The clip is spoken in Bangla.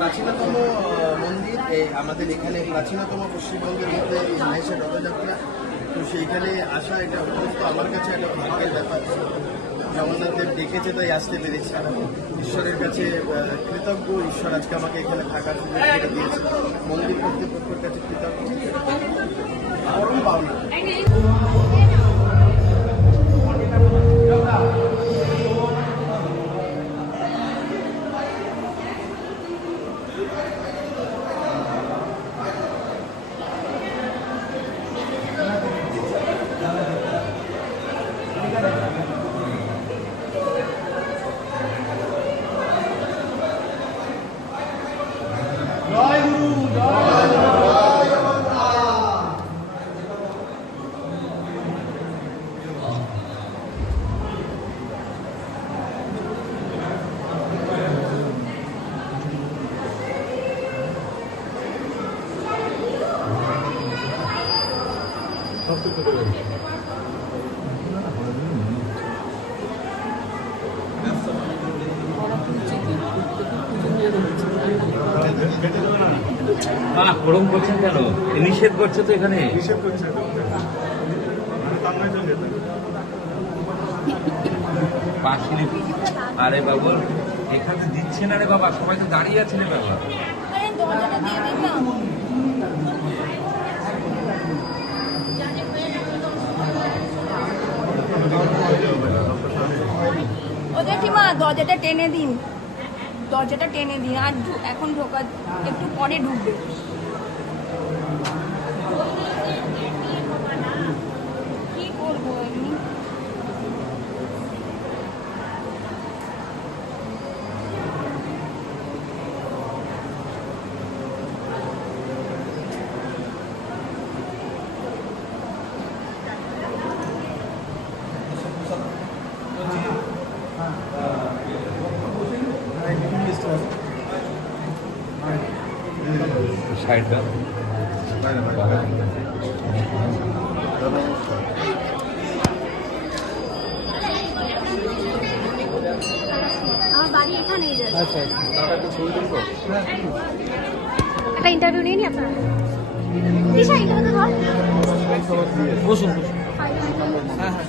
প্রাচীনতম মন্দির আমাদের এখানে, প্রাচীনতম পশ্চিমবঙ্গের মধ্যে মাহেশের রথযাত্রা। তো সেইখানে আসা এটা অত্যন্ত আমার কাছে একটা ভাগ্যের ব্যাপার। জগন্নাথদেব ডেকেছে তাই আসতে পেরেছি। ঈশ্বরের কাছে কৃতজ্ঞ, ঈশ্বর আজকে আমাকে এখানে থাকার সুযোগ করে দিয়েছে। মন্দির কর্তৃপক্ষের কাছে কৃতজ্ঞ, পরম পাওনা। গরম করছেন কেন? নিষেধ করছে তো এখানে। আরে বাবু এখানে দিচ্ছে না রে বাবা, সবাই তো দাঁড়িয়ে আছে রে বাবা। ও জেঠিমা দরজাটা টেনে দিন, দরজাটা টেনে দিন। আর এখন ঢোকা, একটু পরে ঢুকবে। কি করবো এমনি? সাইডটা আমার বাড়ি এখানেই যাচ্ছে। আচ্ছা, একটা ইন্টারভিউ নিয়ে নি আপনারা। দিশা ইন্টারভিউ ধর। বসুন। হ্যাঁ হ্যাঁ।